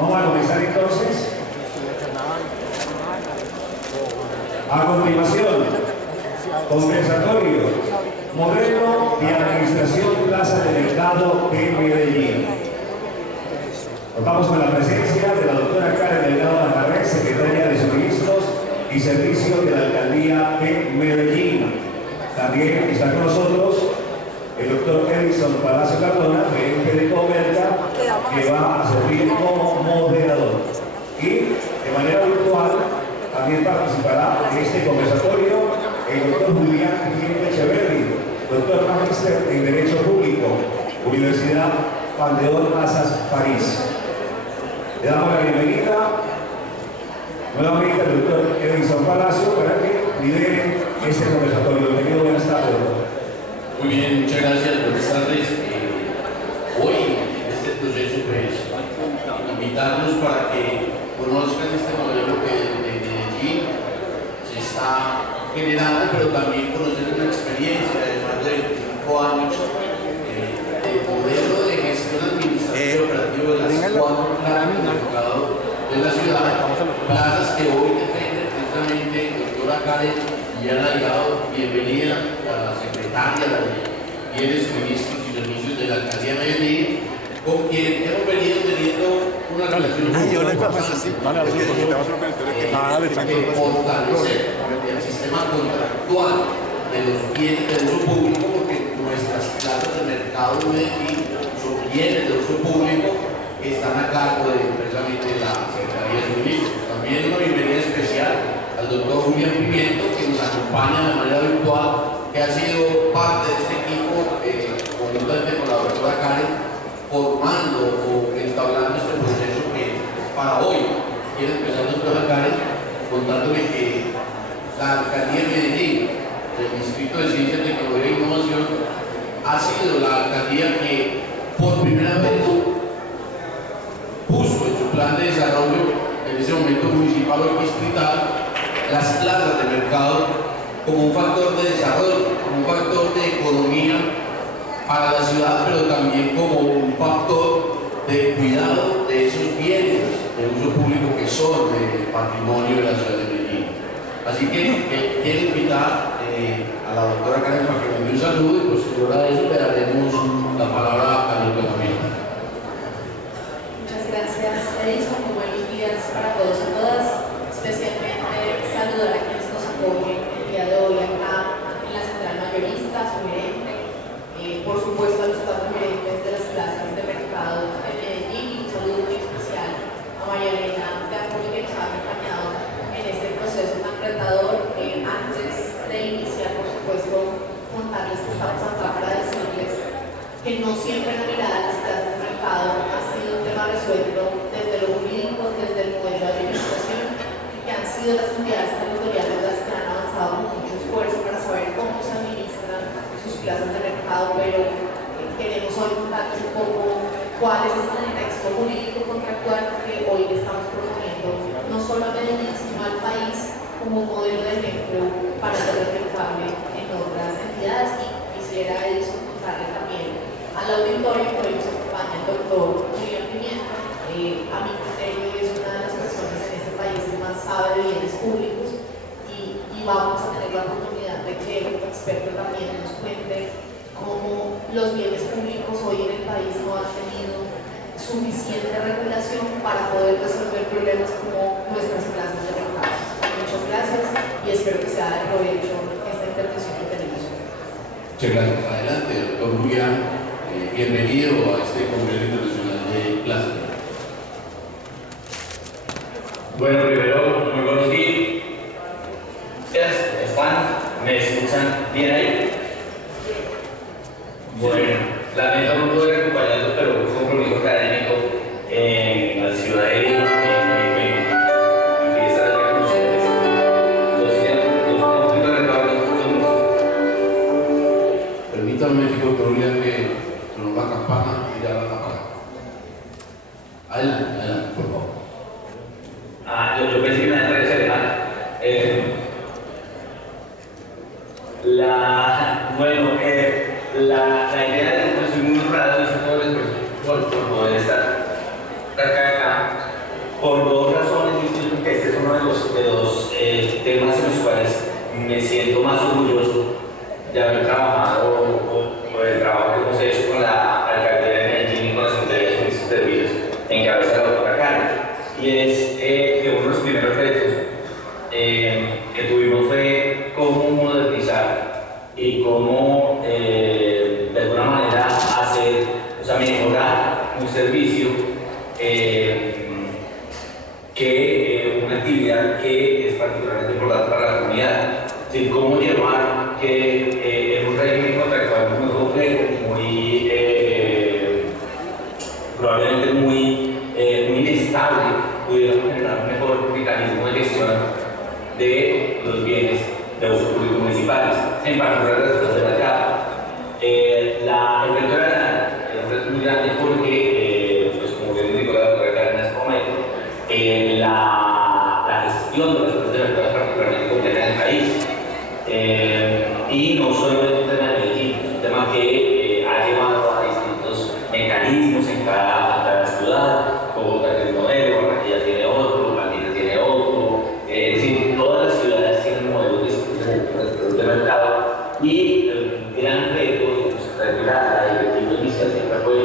Vamos a comenzar entonces. A continuación, conversatorio, modelo de administración plaza de mercado de Medellín. Contamos con la presencia de la doctora Karen Delgado Navarrete, secretaria de Suministros y Servicios de la Alcaldía de Medellín. También está con nosotros el doctor Edison Palacio Cardona, gerente de Comerca, que va a servir como moderador. Y de manera virtual también participará en este conversatorio el doctor Julián Echeverri, doctor magíster en Derecho Público, Universidad Panteón Mazas, París. Le damos la bienvenida nuevamente al doctor Edison Palacio para que lidere este conversatorio. Bienvenido, buenas tardes, doctor. Muy bien, muchas gracias, buenas tardes. Hoy, en este proceso, pues, invitarlos para que conozcan este modelo que de Medellín se está generando, pero también conocer una experiencia de más de 25 años el modelo de gestión administrativa operativa de las 4 plazas de mercado de la ciudad, plazas que hoy defiende precisamente el doctor Karen Diana Delgado. Bienvenida a la secretaria de Bienes, Suministros y Servicios de la Alcaldía de Medellín, con quien hemos venido teniendo una relación de fortalecer el sistema contractual de los bienes de uso público, porque nuestras plazas de mercado de Medellín son bienes de uso público que están a cargo de precisamente la Secretaría de Suministros. También una bienvenida especial al doctor Julián Pimiento, que nos acompaña de manera virtual, que ha sido parte de este equipo, conjuntamente con la doctora Karen, formando o entablando este proceso que para hoy quiere empezar la doctora Karen contándole que la Alcaldía de Medellín, del Distrito de Ciencia, Tecnología e Innovación, ha sido la alcaldía que por primera vez puso en su plan de desarrollo, en ese momento municipal o distrital, las plazas de mercado como un factor de desarrollo, como un factor de economía para la ciudad, pero también como un factor de cuidado de esos bienes de uso público que son del patrimonio de la ciudad de Medellín. Así que quiero invitar a la doctora Karen para que me dé un saludo y posterior a eso le daremos la palabra al doctor Pimiento. Muchas gracias, Edison. Muy buenos días para todos y todas. Especialmente saludar a quienes nos apoyen el día de hoy acá en la Central Mayorista, su gerente, por supuesto a los 4 gerentes de las plazas de mercado de Medellín, y un saludo muy especial a María Elena de Apoyo, que nos ha acompañado en este proceso tan retador. Antes de iniciar, por supuesto, contarles que estamos acá para decirles que no siempre la mirada de las plazas de mercado ha sido un tema resuelto desde lo jurídico, desde el modelo de administración, que han sido las unidades territoriales las que han avanzado con mucho esfuerzo para saber cómo se administran sus plazas de mercado, pero queremos hoy contarles un poco cuál es el contexto jurídico contractual que hoy le estamos proponiendo, no solo a Medellín, sino al país, como un modelo de ejemplo para ser replicable en otras entidades. Y quisiera eso contarle también al auditorio que hoy nos acompaña el doctor Julián Pimiento. A mi criterio es una de las personas en este país que más sabe de bienes públicos, y vamos a tener la oportunidad de que el experto también nos cuente cómo los bienes públicos hoy en el país no han tenido suficiente regulación para poder resolver problemas como nuestras plazas de mercado. Muchas gracias y espero que sea de provecho esta intervención que tenemos. Muchas gracias. Adelante, doctor Julián. Bienvenido a este Congreso Internacional de Plazas. Bueno, primero, muy buenos días. ¿Están? ¿Me escuchan bien ahí? Bueno, lamento no poder acompañarlos, pero un compromiso académico en la ciudad de Lima me estar acá con ustedes. Los puntos de retorno. Permítame, doctor Julián, que sonó la campana y ya la apaga. Adelante, por favor. Yo pensé que me iba a traer alemán. La idea de estoy muy honrado por poder estar acá por dos razones, y yo creo que este es uno de los temas en los cuales me siento más orgulloso de haber trabajado o del trabajo que hemos hecho con la alcaldía de Medellín y con las secretarías de servicios en cabeza de la doctora Karen. Y es que uno de los primeros retos que tuvimos fue cómo modernizar y cómo de alguna manera hacer, o sea, mejorar un servicio una actividad que es particularmente importante para la comunidad. Es decir, cómo llevar que en un régimen contractual muy complejo, muy probablemente muy inestable, pudiéramos generar un mejor mecanismo de gestión de los bienes de uso público municipales, en particular las zonas de mercado. El reto era un reto muy grande porque, pues como bien indicó la doctora Karen en este momento, la gestión de las zonas de mercado es particularmente compleja en el país. Y no solo es un tema de Medellín, es un tema que ha llevado a distintos mecanismos en cada ciudad. Bogotá tiene un modelo, Barranquilla tiene otro, Valdivia tiene otro, es decir, todas las ciudades tienen modelos distintos de mercado, y el gran reto, la directiva inicial siempre fue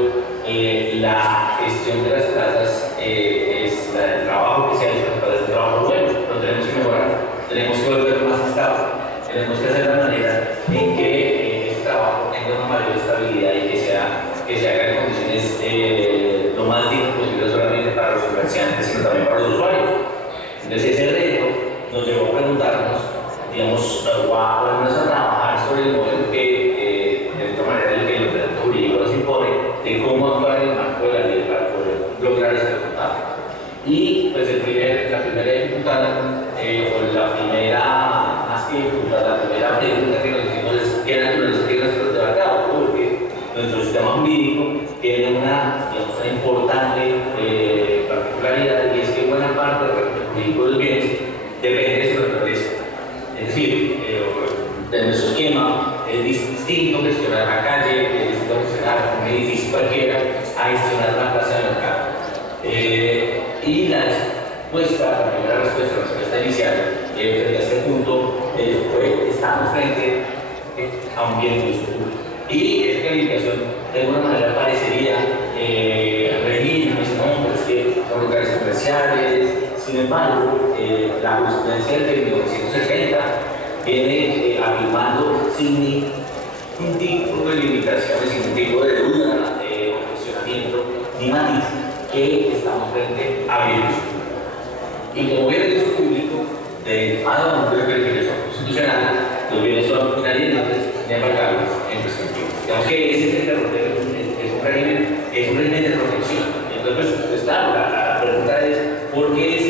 la gestión de las plazas, es el trabajo que se ha hecho en las plazas, es un trabajo bueno, pero tenemos que mejorar, tenemos que volverlo más estable, tenemos que hacer la manera en que este trabajo tenga una mayor estabilidad y que se haga en condiciones lo más dignas posible, solamente para los comerciantes, sino también para los usuarios. Entonces ese reto nos llevó a preguntarnos, digamos, a trabajar sobre el modelo que de esta manera el que el ordenamiento jurídico nos impone, de cómo actuar en el marco de la ley para poder lograr ese resultado. Y pues la primera dificultad, o la primera, más que dificultad, la primera pregunta que nos hicimos es ¿qué naturaleza tiene nuestro mercado? Porque nuestro sistema jurídico tiene una importante particularidad, y es que buena parte del régimen jurídico de los bienes depende de su naturaleza. Es decir, de nuestro esquema es distinto gestionar la calle, es distinto gestionar un edificio cualquiera a gestionar una plaza de mercado. Y la primera respuesta, la respuesta inicial, frente a este punto, fue estamos frente a un bien de uso público. Y esta calificación de alguna manera parecería reñir nombres que son lugares comerciales. Sin embargo, la jurisprudencia del 1960 viene afirmando sin ningún tipo de limitaciones, sin ningún tipo de duda o cuestionamiento, ni matiz, que estamos frente a bienes públicos. Y como bienes de uso público, de entrada de verificación constitucional, los bienes son inalienables, inembargables en perspectiva. Digamos que ese es un régimen de protección. Entonces, pues claro, la pregunta es ¿por qué es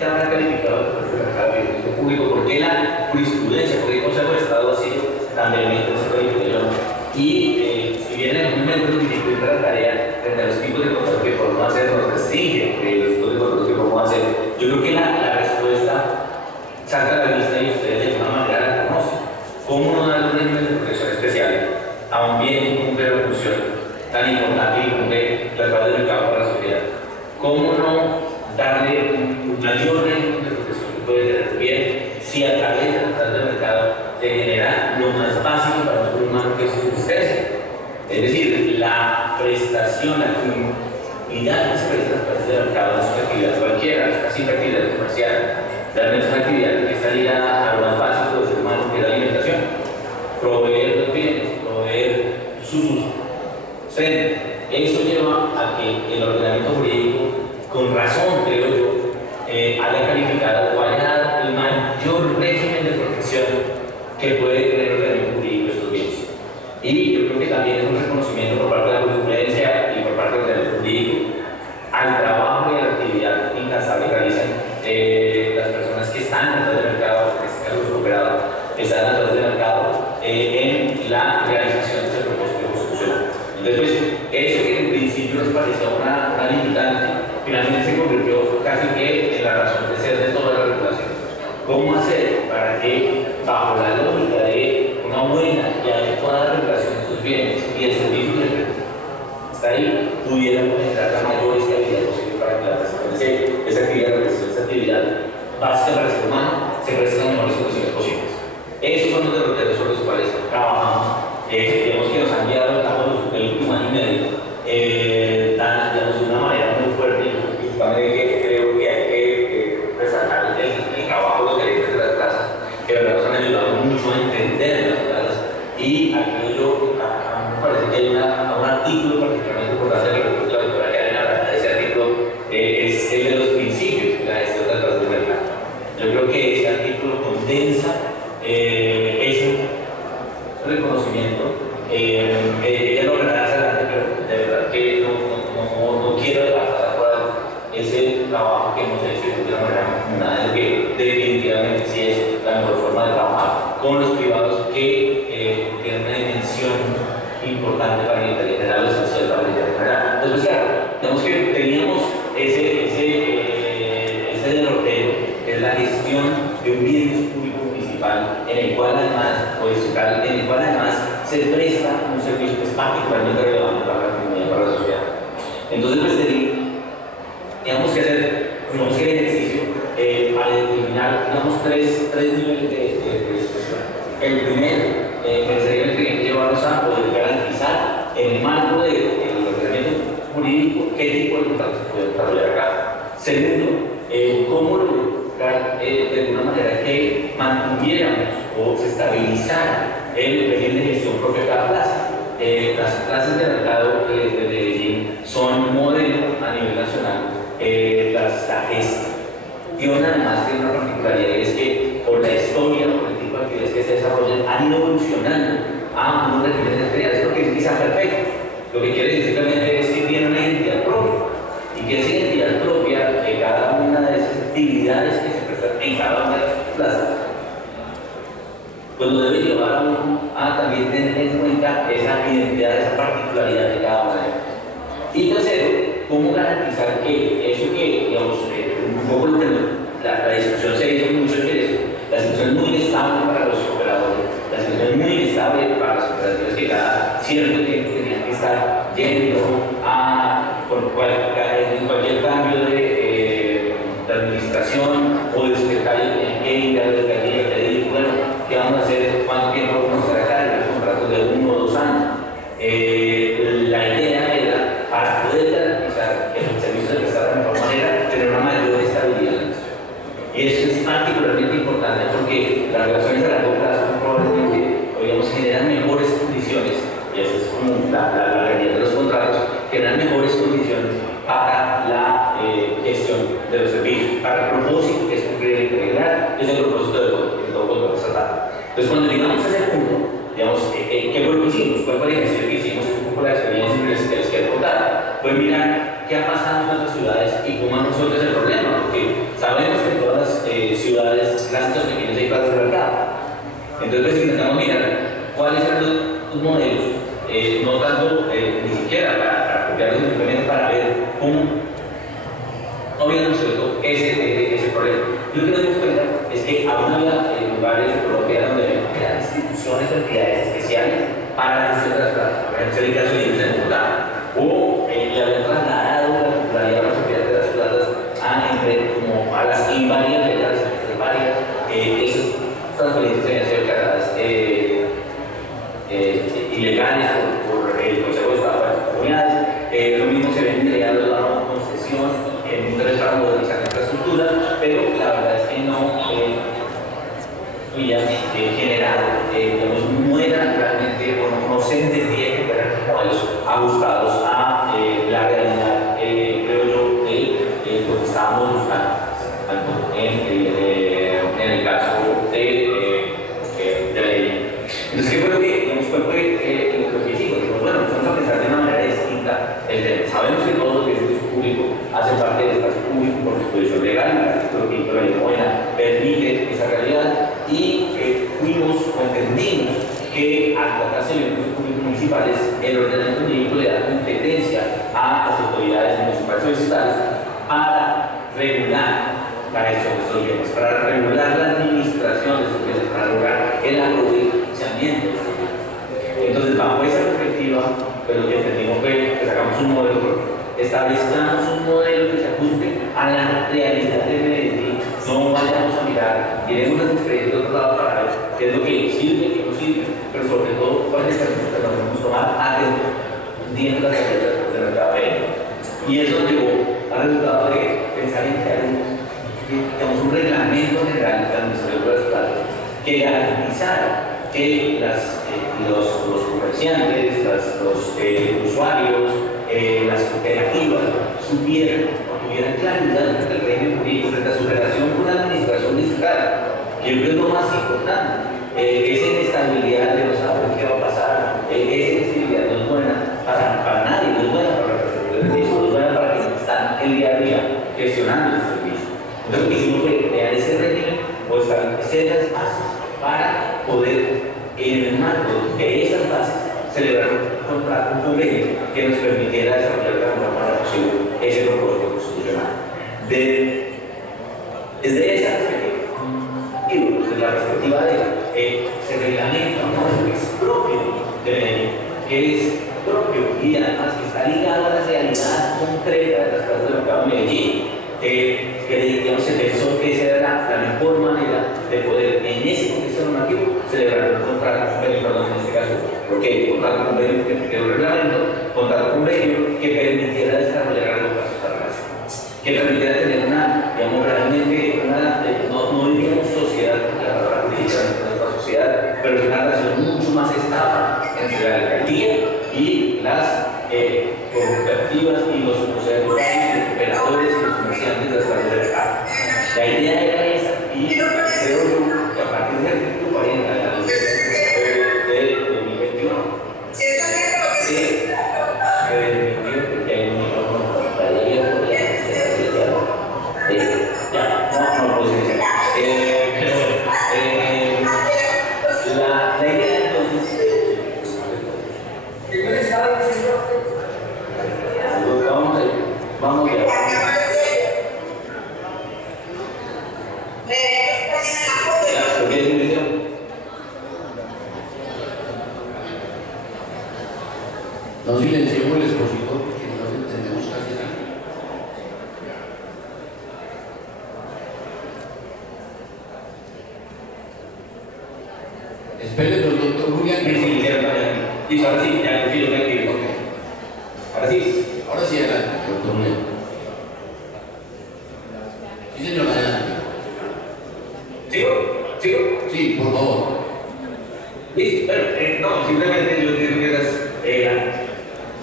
tan calificado el mercado de bienes de uso público? ¿Por qué la jurisprudencia? ¿Por qué el Consejo de Estado ha sido tan vehemente en esa calificación? Y si bien en algún momento nos dificulta la tarea frente a los tipos de control que podemos hacer, nos restringe los tipos de control que podemos hacer, yo creo que la respuesta salta a la vista y ustedes de alguna manera la conocen. ¿Cómo no dar un régimen de protección especial a un bien que cumple la función tan importante y cumple las bases del mercado para la sociedad? ¿Cómo no darle un mayor régimen de protección que puede tener el bien si a través de las plazas del mercado se genera lo más básico para un ser humano, que es su subsistencia? Es decir, la prestación, la comunidad que se presta las plazas del mercado no es una actividad cualquiera, es casi una actividad comercial. Realmente es una actividad que está ligada a lo más básico del ser humano, que es la alimentación. Proveer los bienes, proveer sus usos. Eso lleva a que el ordenamiento jurídico, con razón, creo yo, haya calificado o haya dado el mayor régimen de protección que puede tener el ordenamiento jurídico de estos bienes. Y yo creo que también es un reconocimiento por parte de la jurisprudencia y por parte del ordenamiento jurídico al trabajo y a la actividad incansable que realizan las personas que están detrás del mercado, en este caso los cooperados, que están detrás del mercado en la realización de ese propósito constitucional. Entonces, pues, eso que en principio nos parecía una limitante, finalmente se convirtió casi que en la razón de ser de toda la regulación. ¿Cómo hacer para que, bajo la lógica de una buena y adecuada regulación de estos bienes y el servicio de está ahí, pudiéramos generar la mayor estabilidad posible para que las personas esa actividad básica para el ser humano se preste en las mejores condiciones posibles. Esos son los derroteros sobre los cuales trabajamos. Digamos que nos han guiado el campo del último año y medio, digamos, de una manera muy fuerte, y también creo que hay que resaltar el trabajo de los gerentes de las plazas, que de verdad nos han ayudado mucho a entender las plazas. Y aquí yo, a mí me parece que hay un artículo particularmente importante de la doctora Karen habla de ese artículo, es el de los principios de la gestión de las plazas del mercado. Yo creo que ese artículo condensa ese reconocimiento. Ella logrará hacer adelante, pero de verdad que no quiero dejar pasar por alto ese trabajo que hemos hecho de una manera comunal, que definitivamente sí es la mejor forma de trabajar con los privados, que tienen una dimensión importante para el interés general, esencial para el interés general. Entonces, claro, digamos que teníamos ese derrotero, que es la gestión de un bien público municipal, en el cual además, se presta un servicio que es particularmente relevante para la comunidad, para la sociedad. Entonces, pues teníamos que hacer el ejercicio para determinar, digamos, tres niveles de discusión. El primero, sería que llevarnos a poder garantizar en el marco del ordenamiento jurídico qué tipo de contratos se puede desarrollar acá. Segundo, cómo lograr de alguna manera que mantuviéramos o se estabilizara el régimen de gestión propio de cada plaza. Las plazas de mercado de Medellín son modelo a nivel nacional. La gestión además tiene una particularidad, y es que por la historia, por el tipo de actividades que se desarrollan, han ido evolucionando a unos regímenes especiales, porque es quizá perfecto. Lo que quiere decir simplemente es que tiene una identidad propia, y que esa identidad propia de cada una de esas actividades que se prestan en cada una de las plazas, pues lo debe llevar a uno a también tener en cuenta esa identidad, esa particularidad de cada una de ellas. Y tercero, cómo garantizar que eso que, digamos, un poco lo que la discusión se hizo mucho en eso, la situación es muy inestable para los operadores, la situación es muy inestable para las operaciones que cada cierto tiempo tenían que estar yendo en cualquier cambio de administración o de secretario de ir a la alcaldía, pedir, bueno, ¿qué vamos a hacer? ¿Cuánto tiempo vamos a estar acá? En los contratos de 1 o 2 años. La idea era, para poder garantizar que el servicio se prestara de mejor manera, tener una mayor estabilidad. Y eso es particularmente importante porque las relaciones a largo plazo probablemente, digamos, generan mejores condiciones, y esa es como la realidad de los contratos, generan mejores condiciones para la gestión de los servicios, para el propósito que es cumplir el integral, es el propósito de todo contrato estatal. Entonces, cuando llegamos a ese punto, digamos, ¿qué fue lo que hicimos? ¿Cuál fue el ejercicio que hicimos? Es un poco la experiencia que les quiero contar. Pues mirar qué ha pasado en otras ciudades y cómo han resuelto ese problema, porque sabemos que en todas las ciudades grandes o pequeñas hay plazas de mercado. Entonces, pues, intentamos mirar cuáles eran los modelos, no tanto ni siquiera para copiarlos, simplemente para ver cómo habían resuelto ese problema. Y lo que nos dimos cuenta es que aún había lugares de Colombia donde había instituciones o entidades especiales para la gestión de las plazas. Por ejemplo, el caso de en Bogotá, o le habían trasladado la titularidad de las propiedades de las plazas a las invarias de las varias. Esas transferencias habían sido declaradas ilegales por el Consejo de Estado de las Comunidades. Lo mismo se había entregado la concesión en un interés para modernizar la infraestructura, pero la verdad es que no había generado, digamos, no era realmente, o no se entendía que fueran modelos ajustados a la realidad, creo yo, de lo que estábamos buscando en el caso de la ley. Entonces, ¿qué fue lo que, digamos, lo que hicimos? Dijimos, bueno, vamos a pensar de una manera distinta el tema. Sabemos que todos los bienes de uso público hacen parte del espacio público por disposición legal, el artículo 5 de la ley buena permite esa realidad, y fuimos o entendimos que al tratarse de bienes públicos municipales, el ordenamiento jurídico le da competencia a las autoridades municipales o estatales para regular la gestión de estos bienes, para regular la administración de estos bienes, para regular el aprovechamiento de estos bienes. Entonces, bajo esa perspectiva, pues lo que entendimos fue que sacamos un modelo, establezcamos un modelo que se ajuste a la realidad de Medellín mirar, tenemos las experiencias de otro lado para ver qué es lo que sirve, qué no sirve, pero sobre todo cuáles son las que podemos tomar atendiendo las herramientas del mercado. Y eso llevó al resultado de pensar en crear un reglamento general de la administración de las plazas que garantizara que los comerciantes, los usuarios, las cooperativas tuvieran claridad frente al régimen jurídico, frente a su relación con la administración municipal. Yo creo que es lo más importante. Esa inestabilidad de no saber qué va a pasar, esa inestabilidad no es buena para nadie, no es buena para la prestación de servicios, no es buena para quienes están el día a día gestionando sus servicios. Entonces, lo que hicimos fue crear ese régimen o establecer las bases para poder, en el marco de esas bases, celebrar un convenio que nos permitiera desarrollar de la mejor manera posible ese propósito constitucional. Desde esa perspectiva, y desde la perspectiva de se reglamenta un modelo que es propio de Medellín, que es propio y además que está ligado a la realidad concreta de las plazas del mercado de Medellín, que digamos, se pensó que esa era la mejor manera de poder, en ese contexto normativo, celebrar un contrato, perdón, en este caso, porque contar con convenio que un reglamento, contar con convenio que permitiera desarrollar algo pasos atrás, que permitiera tener una, digamos, realmente no diríamos sociedad, porque la palabra jurídica no es una sociedad, pero es una relación mucho más estable entre la alcaldía y las cooperativas y los operadores y los comerciantes de las plazas de mercado. La idea era esa y creo yo que a partir del artículo 40 de la ley de 2021 la idea entonces vamos a ver. No silenciemos el expositor porque no lo entendemos casi nada. Espere, doctor Julián. Sí, ahora sí, ya lo que aquí. Ahora sí, adelante, doctor Julián. Sí, señor, adelante. ¿Sigo? Sí, por favor. Sí, pero no, simplemente yo creo que las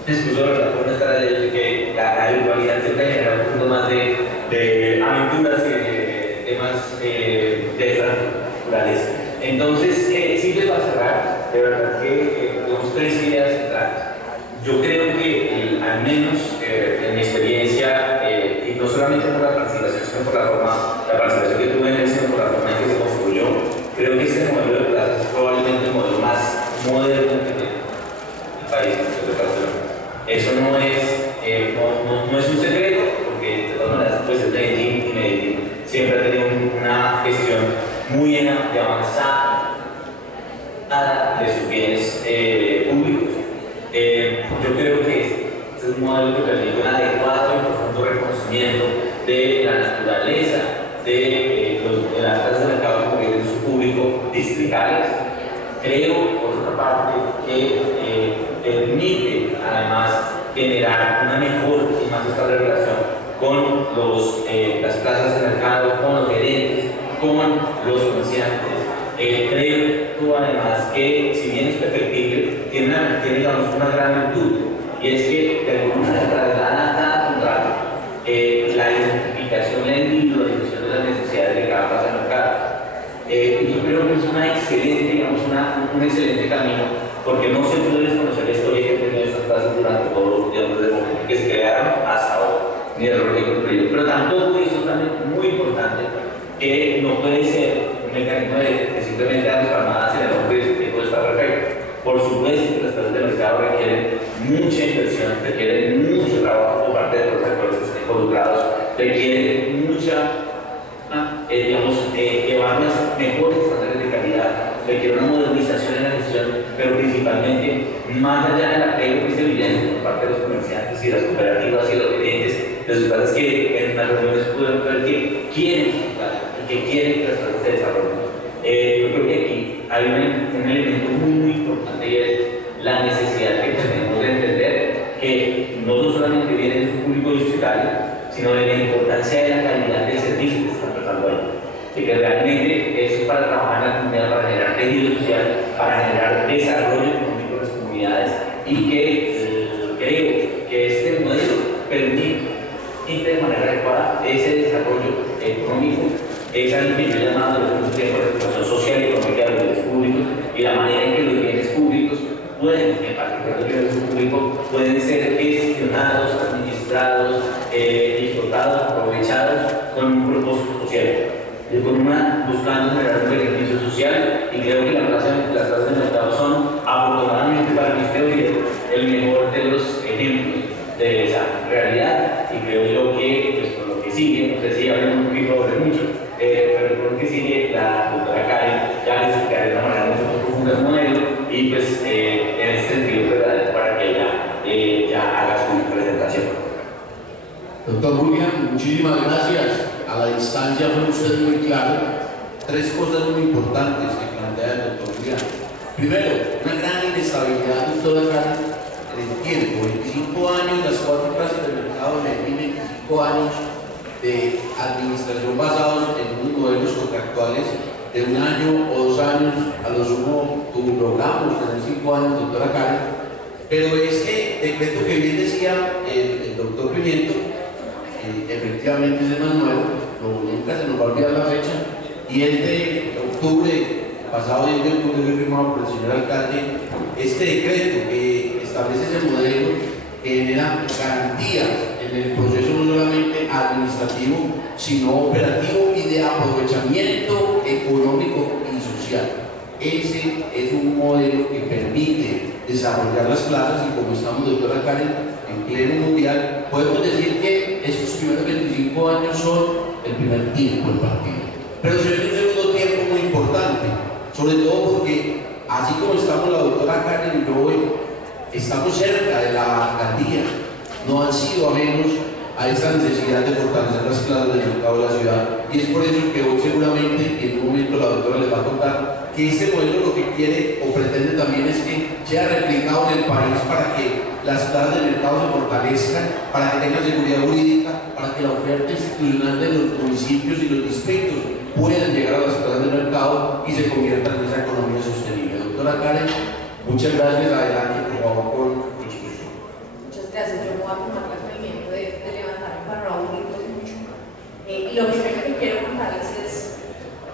discusiones, la forma de estar allá, yo sé que la virtualidad siempre genera un poquito más de aventuras y temas de esta naturaleza. Entonces, simple para cerrar, de verdad que tenemos tres ideas centrales. Yo creo que, al menos en mi experiencia, y no solamente por la participación, sino por la participación que tuve en él, sino por la forma en que se construyó, creo que este modelo de plazas es probablemente el modelo más moderno que tiene el país en su preparación. Eso no es un secreto, porque de todas maneras pues es Medellín y Medellín siempre ha tenido una gestión muy avanzada de sus bienes públicos. Yo creo que este es un modelo que permite un adecuado y profundo reconocimiento de la naturaleza de las plazas de mercado como bienes de uso público distritales. Creo, por otra parte, que permite además generar una mejor y más estable relación con las plazas de mercado, con los gerentes, con los comerciantes. Creo además que, si bien es perfectible, tiene digamos, una gran virtud, y es que de alguna manera traslada a cada contrato la identificación, la individualización de las necesidades de cada plaza de mercado. Yo creo que es una excelente, digamos, un excelente camino, porque no se puede desconocer la historia que han tenido estas plazas durante todo desde el momento que se crearon hasta ahora, ni el rol que cumplieron. Pero tampoco, y eso es también muy importante, que no puede ser un mecanismo de simplemente dar palmadas en el hombre y decir que todo está perfecto. Por supuesto que las plazas de mercado requieren mucha inversión, requieren mucho trabajo por parte de los actores involucrados, requieren mucha, llevar las mejores estándares de calidad, requiere una modernización en la gestión, pero principalmente, más allá del apego que es evidente por parte de los comerciantes y las cooperativas y los gerentes, resulta que en las reuniones pudieron ver que quieren que quieren que las plazas se desarrollen. Yo creo que aquí hay un elemento muy importante y es la necesidad que tenemos de entender que no solamente viene de un público distrital, sino de la importancia de la calidad del servicio que se está prestando ahí. De que realmente es para trabajar en la comunidad, para generar tejido social, para generar desarrollo económico de las comunidades y que creo que este modelo permite de manera adecuada ese desarrollo económico, esa que yo he llamado desde mucho tiempo recuperación social y económica de los bienes públicos y la manera en que los bienes públicos pueden, en particular los bienes públicos, pueden ser gestionados, administrados, explotados, aprovechados con un propósito social, buscando generar un beneficio social, y creo que las plazas de mercado son, afortunadamente para mí, el mejor de los ejemplos de esa realidad, y creo yo que pues, con lo que sigue, no sé si hablé un poquito sobre mucho, pero con lo que sigue, la doctora Karen ya les explicaré de una manera muy profunda el modelo, y pues en ese sentido, ¿verdad? Para que ella ya haga su presentación. Doctor Julián, muchísimas gracias. A la distancia fue usted muy claro. Tres cosas muy importantes que plantea el doctor Julián. Primero, una gran inestabilidad, doctora Karen, en el tiempo. 25 años, las 4 clases del mercado de Medellín, 25 años de administración basados en unos modelos contractuales de 1 año o 2 años, a lo sumo logramos tener 5 años, doctora Karen. Pero este decreto que bien decía el doctor Pimiento, efectivamente es el más nuevo, nunca se nos va a olvidar la fecha, y el de octubre, pasado 10 de octubre, fue firmado por el señor alcalde, este decreto que establece ese modelo que genera garantías en el proceso no solamente administrativo, sino operativo y de aprovechamiento económico y social. Ese es un modelo que permite desarrollar las plazas, y como estamos, doctora Karen, en pleno mundial, podemos decir que estos primeros 25 años son el primer tiempo del partido. Pero se viene un segundo tiempo muy importante, sobre todo porque, así como estamos la doctora Karen y yo hoy, estamos cerca de la alcaldía, no han sido ajenos a esta necesidad de fortalecer las plazas del mercado de la ciudad, y es por eso que hoy seguramente, en un momento la doctora les va a contar que este modelo lo que quiere o pretende también es que sea replicado en el país para que las plazas del mercado se fortalezcan, para que tengan seguridad jurídica, para que la oferta institucional de los municipios y los distritos puedan llegar a las plazas del mercado y se conviertan en esa economía sostenible. Doctora Karen, muchas gracias. Adelante, por favor, con tu discurso. Muchas gracias. Yo me voy a tomar el atrevimiento de levantar un panorama mucho. Y lo primero que quiero contarles es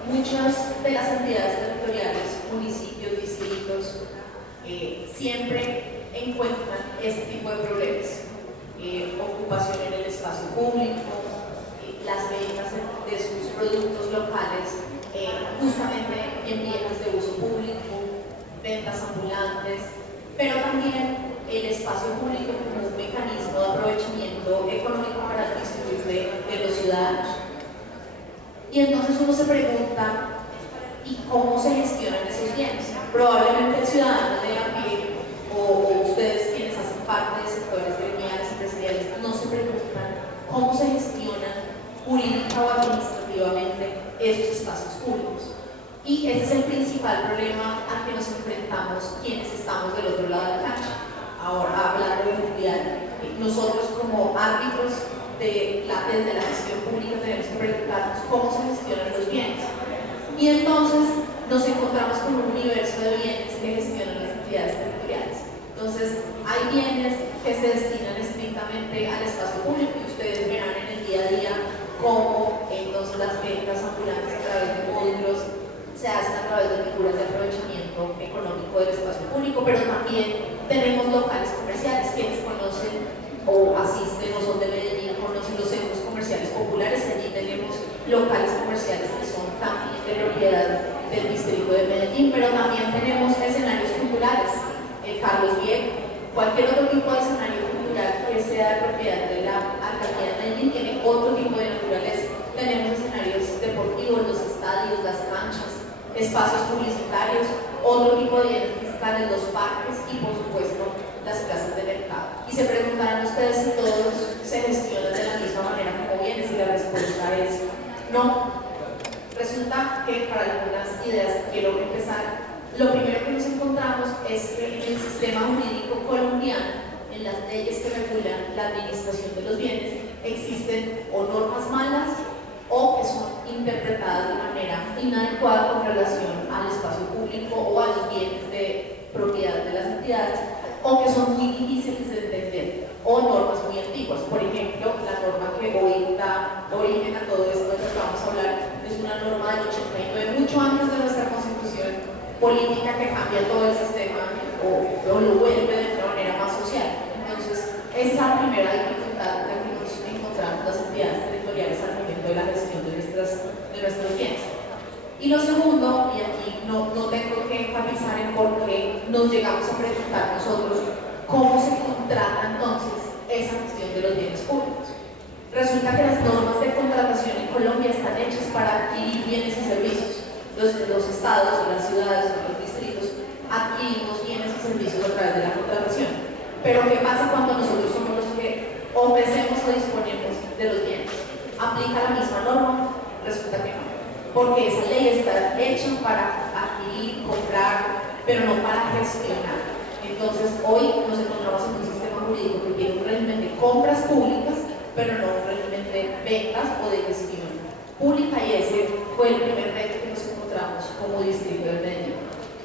muchas de las entidades territoriales, municipios, distritos, siempre encuentran este tipo de problemas. Ocupación en el espacio público, las ventas de sus productos locales justamente en bienes de uso público, ventas ambulantes, pero también el espacio público como un mecanismo de aprovechamiento económico para el disfrute de los ciudadanos. Y entonces uno se pregunta, ¿y cómo se gestionan esos bienes? Probablemente el ciudadano de a pie o ustedes quienes hacen parte de sectores gremiales, empresariales, no se preguntan cómo se gestionan jurídica o administrativamente esos espacios públicos. Y ese es el principal problema al que nos enfrentamos quienes estamos del otro lado de la cancha. Ahora, hablando de mundial, nosotros como árbitros desde la gestión pública tenemos que preguntarnos cómo se gestionan los bienes. Y entonces nos encontramos con un universo de bienes que gestionan las entidades territoriales. Entonces, hay bienes que se destinan estrictamente al espacio público, y ustedes verán en el día a día cómo entonces las ventas ambulantes a través de módulos se hacen a través de figuras de aprovechamiento económico del espacio público, pero también tenemos locales comerciales. Quienes conocen o asisten o son de Medellín conocen los centros comerciales populares. Allí tenemos locales comerciales que son también de propiedad del distrito de Medellín, pero también tenemos escenarios culturales, el Carlos Viejo, cualquier otro tipo de escenario cultural que sea de propiedad de la alcaldía de Medellín tiene otro tipo de naturaleza. Tenemos escenarios deportivos, los estadios, las canchas, espacios publicitarios, otro tipo de bienes fiscales, los parques y por supuesto las plazas de mercado. Y se preguntarán ustedes si todos se gestionan de la misma manera como bienes, y la respuesta es no. ideas que quiero empezar. Lo primero que nos encontramos es que en el sistema jurídico colombiano, en las leyes que regulan la administración de los bienes, existen o normas malas o que son interpretadas de manera inadecuada con relación al espacio público o a los bienes de propiedad de las entidades, o que son muy difíciles de entender, o normas muy antiguas. Por ejemplo, la norma que hoy da origen a todo esto de lo que vamos a hablar es una norma del 89, mucho antes de nuestra constitución política, que cambia todo el sistema o lo vuelve de una manera más social. Entonces, esa es la primera dificultad que nos encontramos las entidades territoriales al momento de la gestión de nuestros bienes. Y lo segundo, y aquí no tengo que enfatizar en por qué nos llegamos a preguntar nosotros cómo se contrata entonces esa gestión de los bienes públicos. Resulta que las normas de contratación en Colombia están hechas para adquirir bienes y servicios. Los estados, las ciudades, los distritos adquirimos bienes y servicios a través de la contratación. Pero ¿qué pasa cuando nosotros somos los que ofrecemos o disponemos de los bienes? ¿Aplica la misma norma? Resulta que no, porque esa ley está hecha para adquirir, comprar, pero no para gestionar. Entonces, hoy nos encontramos en un sistema jurídico que tiene un régimen de compras públicas, pero no un régimen de ventas o de gestión pública, y ese fue el primer reto que nos encontramos como distrito de Medellín.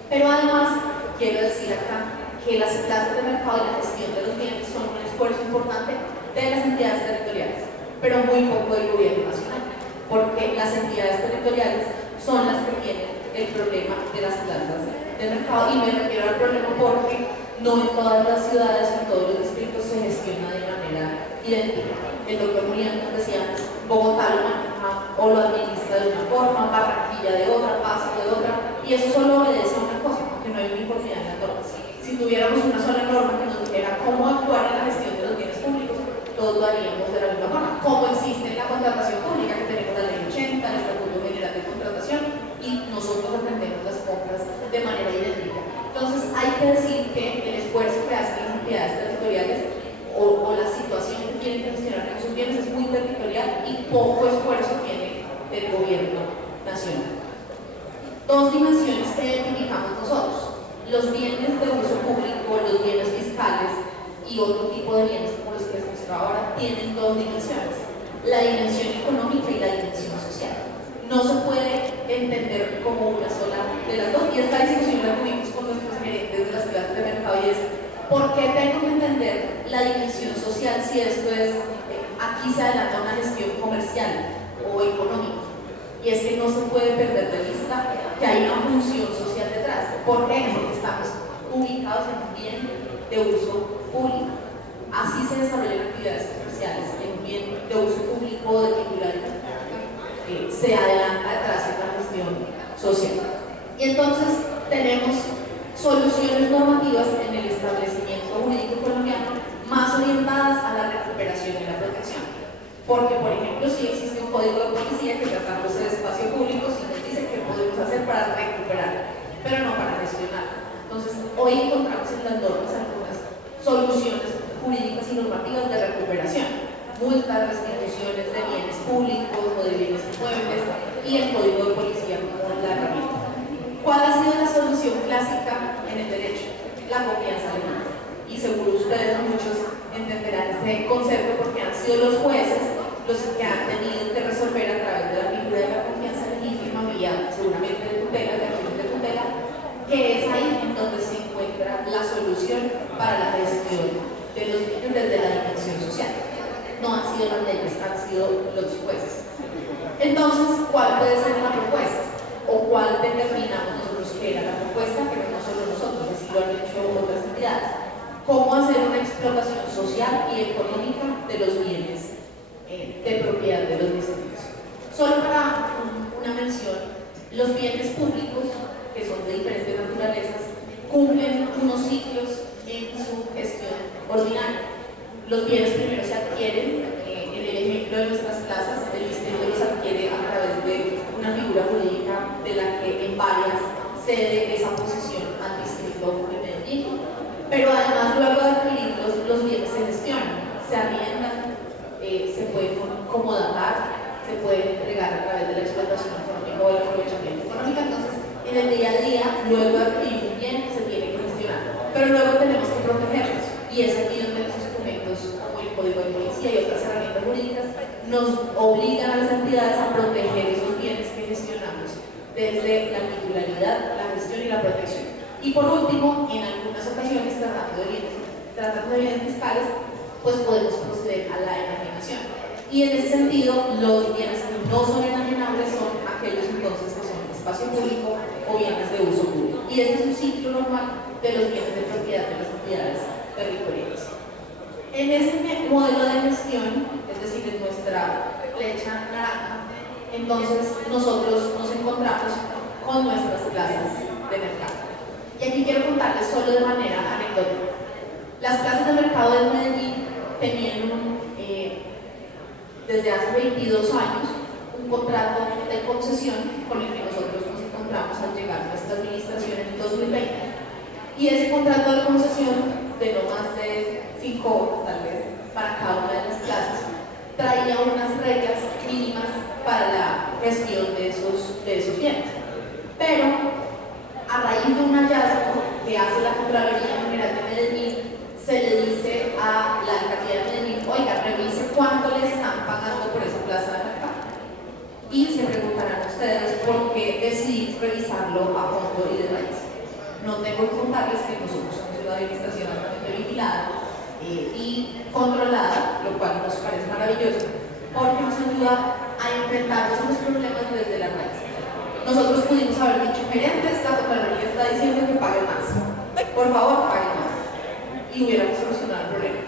Pero además, quiero decir acá que las plazas de mercado y la gestión de los bienes son un esfuerzo importante de las entidades territoriales, pero muy poco del gobierno nacional, porque las entidades territoriales son las que tienen el problema de las plazas de mercado, y me refiero al problema porque no en todas las ciudades o en todos los distritos se gestiona de manera idéntica. El doctor Julián nos decía, Bogotá lo maneja o lo administra de una forma, Barranquilla de otra, Pasto de otra, y eso solo obedece a una cosa, porque no hay uniformidad en las normas. Si tuviéramos una sola norma que nos dijera cómo actuar en la gestión de los bienes públicos, todos lo haríamos de la misma forma. Como existe en la contratación pública, que tenemos la ley 80, el Estatuto General de Contratación, y nosotros atendemos las compras de manera idéntica. Entonces, hay que decir que el esfuerzo que hacen las entidades territoriales o la situación que tienen que gestionar con sus bienes es muy territorial y poco esfuerzo tiene del gobierno nacional. Dos dimensiones que identificamos nosotros: los bienes de uso público, los bienes fiscales y otro tipo de bienes como los que les mostraba ahora, tienen dos dimensiones: la dimensión económica y la dimensión social. No se puede entender como una sola de las dos, y esta discusión la tuvimos con nuestros gerentes de las plazas de mercado, y es ¿por qué tengo que entender la dimensión social si esto es, aquí se adelanta una gestión comercial o económica? Y es que no se puede perder de vista que hay una función social detrás. ¿Por qué? Porque estamos ubicados en un bien de uso público. Así se desarrollan actividades comerciales, en un bien de uso público o de titularidad. Se adelanta detrás de la gestión social. Y entonces tenemos soluciones normativas en el establecimiento jurídico colombiano más orientadas a la recuperación y la protección. Porque, por ejemplo, sí existe un código de policía que, tratándose de espacio público, sí nos dice qué podemos hacer para recuperar, pero no para gestionar. Entonces, hoy encontramos en las normas algunas soluciones jurídicas y normativas de recuperación: multas, restituciones de bienes públicos o de bienes inmuebles, y el código de policía como la herramienta. ¿Cuál ha sido la solución clásica en el derecho? La confianza alemana. Y seguro ustedes muchos entenderán este concepto porque han sido los jueces los que han tenido que resolver a través de la figura de la confianza legítima, vía seguramente de tutelas, de acciones de tutela, que es ahí en donde se encuentra la solución para la gestión de los bienes desde la dimensión social. No han sido las leyes, han sido los jueces. Entonces, ¿cuál puede ser la propuesta? ¿O cuál determinamos nosotros que era la propuesta? Pero no solo nosotros, así lo han hecho otras entidades. ¿Cómo hacer una explotación social y económica de los bienes de propiedad de los distritos? Solo para una mención, los bienes públicos, que son de diferentes naturalezas, cumplen unos ciclos en su gestión ordinaria. Los bienes primero se adquieren, en el ejemplo de nuestras plazas, el distrito los adquiere a través de una figura jurídica de la que en varias cede esa posición al distrito de Medellín. Pero además, luego de adquirirlos, los bienes se gestionan, se arriendan, se pueden comodatar, se pueden entregar a través de la explotación económica o el aprovechamiento económico. Entonces, en el día a día, luego de adquirir un bien, se tiene que gestionar. Pero luego tenemos que protegerlos. Y es aquí donde los instrumentos como el Código de Policía y otras herramientas jurídicas nos obligan a las entidades a proteger esos bienes que gestionamos desde la titularidad, la gestión y la protección. Y por último, en algunas ocasiones, tratando de bienes fiscales, pues podemos proceder a la enajenación. Y en ese sentido, los bienes que no son enajenables son aquellos entonces que son espacio público o bienes de uso público. Y este es un ciclo normal de los bienes de propiedad de las entidades territoriales. En ese modelo de gestión, es decir, en nuestra flecha naranja, entonces nosotros nos encontramos con nuestras plazas de mercado. Y aquí quiero contarles solo de manera anecdótica. Las plazas de mercado de Medellín tenían desde hace 22 años un contrato de concesión con el que nosotros nos encontramos al llegar a nuestra administración en el 2020. Y ese contrato de concesión, de no más de 5 horas tal vez, para cada una de las plazas, traía unas reglas mínimas para la gestión de esos bienes. Pero, a raíz de un hallazgo que hace la Contraloría General de Medellín, se le dice a la alcaldía de Medellín: oiga, revise cuánto le están pagando por esa plaza de mercado. Y se preguntarán ustedes por qué decidí revisarlo a fondo y de raíz. No tengo que contarles que nosotros somos una administración altamente vigilada y controlada, lo cual nos parece maravilloso, porque nos ayuda a enfrentarnos a los problemas desde la raíz. Nosotros pudimos haber dicho: gerentes, la Contraloría está diciendo que paguen más, por favor paguen más, y hubiéramos solucionado el problema.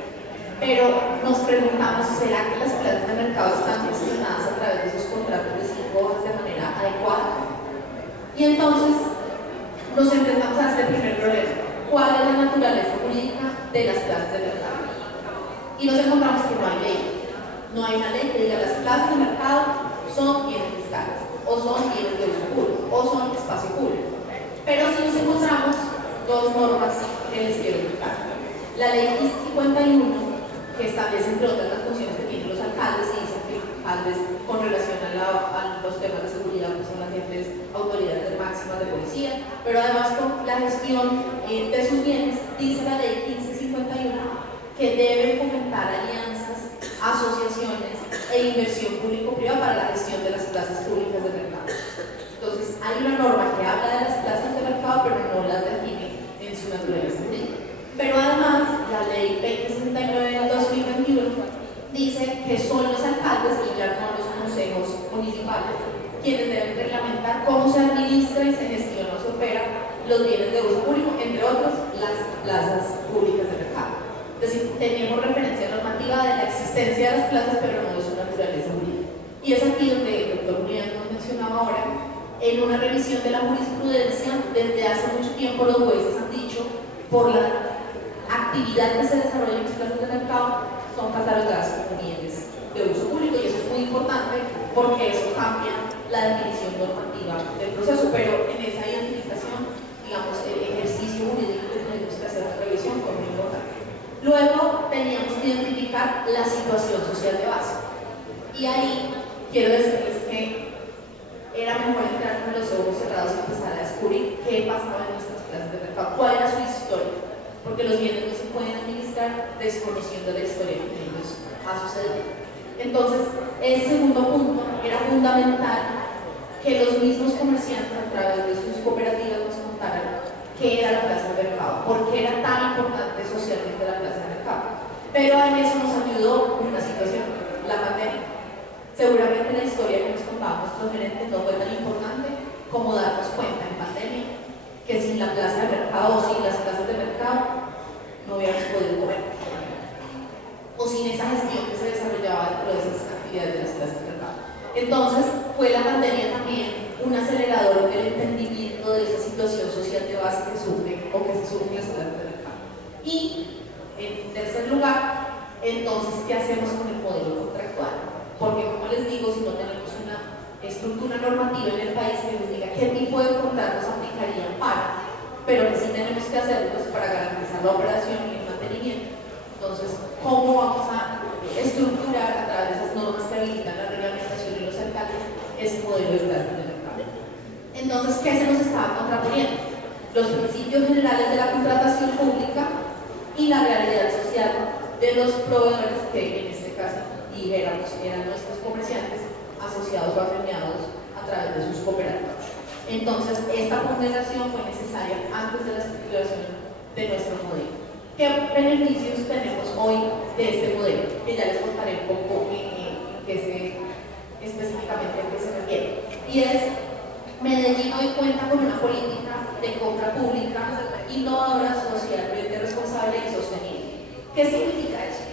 Pero nos preguntamos: ¿será que las plazas de mercado están gestionadas a través de esos contratos de 5 hojas de manera adecuada? Y entonces nos enfrentamos a este primer problema: ¿cuál es la naturaleza jurídica de las plazas de mercado? Y nos encontramos que no hay ley. No hay una ley que diga las plazas de mercado son bienes fiscales, o son bienes de uso público, o son espacio público. Pero sí nos encontramos dos normas que les quiero explicar. La ley 51, que establece entre otras las funciones que tienen los alcaldes, y dice que alcaldes con relación a los temas de seguridad pues son las jefes autoridades máximas de policía, pero además con la gestión de sus bienes, dice la ley 1551 que deben fomentar alianzas, asociaciones e inversión público-privada para la gestión de las plazas públicas de mercado. Entonces hay una norma que habla de las plazas de mercado, pero no las define en su naturaleza jurídica. Pero además, la ley 2069 del 2021 dice que son los alcaldes y ya no los consejos municipales quienes deben reglamentar cómo se administra y se gestiona o se opera los bienes de uso público, entre otros, las plazas públicas de mercado. Es decir, tenemos referencia normativa de la existencia de las plazas, pero no de su naturaleza jurídica. Y es aquí donde el doctor Julián nos mencionaba ahora, en una revisión de la jurisprudencia, desde hace mucho tiempo los jueces han dicho, por la actividad que se desarrolla en los plazas de mercado, son catalogadas como bienes de uso público, y eso es muy importante porque eso cambia la definición normativa del proceso. Pero en esa identificación, digamos, el ejercicio jurídico que tenemos que hacer la revisión fue muy importante. Luego teníamos que identificar la situación social de base, y ahí quiero decirles que era mejor entrar con los ojos cerrados y empezar a descubrir qué pasaba en nuestras plazas de mercado, cuál era su historia, porque los bienes no se pueden administrar desconociendo la historia que ellos ha sucedido. Entonces, ese segundo punto era fundamental que los mismos comerciantes a través de sus cooperativas nos contaran qué era la plaza de mercado, por qué era tan importante socialmente la plaza de mercado. Pero en eso nos ayudó una situación, la pandemia. Seguramente la historia que nos contaban nuestros gerentes no fue tan importante como darnos cuenta en pandemia que sin la plaza de mercado o sin las plazas de mercado no hubiéramos podido comer, o sin esa gestión que se desarrollaba dentro de esas actividades de las plazas de mercado. Entonces fue la pandemia también un acelerador del entendimiento de esa situación social de base que sufre o que se sufre en las plazas de mercado. Y en tercer lugar, entonces, ¿qué hacemos con el modelo contractual? Porque, como les digo, si no tenemos una estructura normativa en el país que nos diga qué tipo de contratos aplicarían para, pero que sí tenemos que hacerlos para garantizar la operación y el mantenimiento, entonces, ¿cómo vamos a estructurar a través de esas normas que habilitan la reglamentación y los alcaldes ese modelo de plazas de mercado? Entonces, ¿qué se nos estaba contraponiendo? Los principios generales de la contratación pública y la realidad social de los proveedores, que en este caso dijéramos eran nuestros comerciantes asociados o afiliados a través de sus cooperativas. Entonces, esta ponderación fue necesaria antes de la estructuración de nuestro modelo. ¿Qué beneficios tenemos hoy de este modelo? Que ya les contaré un poco específicamente a qué se refiere. Y es, Medellín hoy cuenta con una política de compra pública innovadora, socialmente responsable y sostenible. ¿Qué significa eso?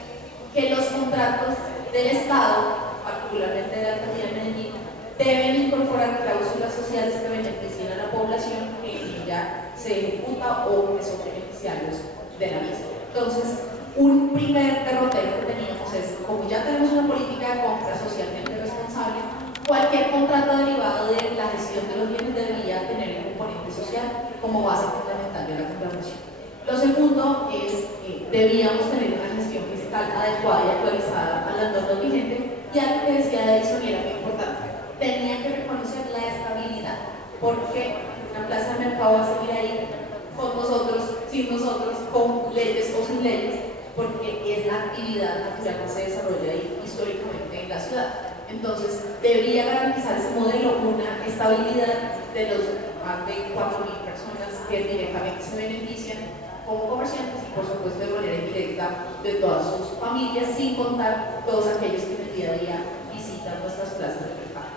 Que los contratos del Estado, particularmente de la Alcaldía de Medellín, deben incorporar cláusulas sociales que beneficien a la población que en ella se ejecuta o que son beneficiarios de la misma. Entonces, un primer derrotero que teníamos es, como ya tenemos una política de compra socialmente responsable, cualquier contrato derivado de la gestión de los bienes debería tener el componente social como base fundamental de la contratación. Lo segundo es debíamos tener una gestión fiscal adecuada y actualizada a las normas vigentes, y algo que decía Edison era muy importante, tenía que reconocer la estabilidad, porque una plaza de mercado va a seguir ahí con nosotros, sin nosotros, con leyes o sin leyes, porque es la actividad natural que se desarrolla ahí históricamente en la ciudad. Entonces, debería garantizar ese modelo una estabilidad de los más de 4.000 personas que directamente se benefician como comerciantes y, por supuesto, de manera indirecta de todas sus familias, sin contar todos aquellos que en el día a día visitan nuestras plazas de mercado.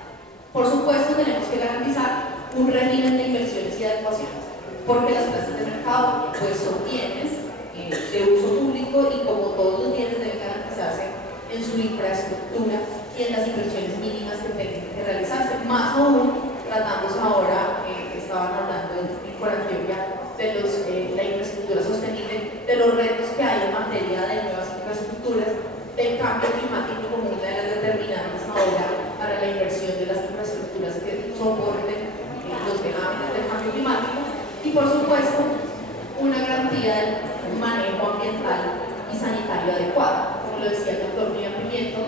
Por supuesto, tenemos que garantizar un régimen de inversiones y adecuaciones, porque las plazas de mercado pues, son bienes de uso público y, como todos los bienes, deben garantizarse en su infraestructura y en las inversiones mínimas que tengan que realizarse, más aún tratándose ahora, estaban hablando por Antioquia, de la infraestructura sostenible, de los retos que hay en materia de nuevas infraestructuras, del cambio climático como una de las determinantes ahora para la inversión de las infraestructuras que soporten los vejámenes del cambio climático, y por supuesto una garantía del manejo ambiental y sanitario adecuado, como lo decía el doctor Miguel Pimiento,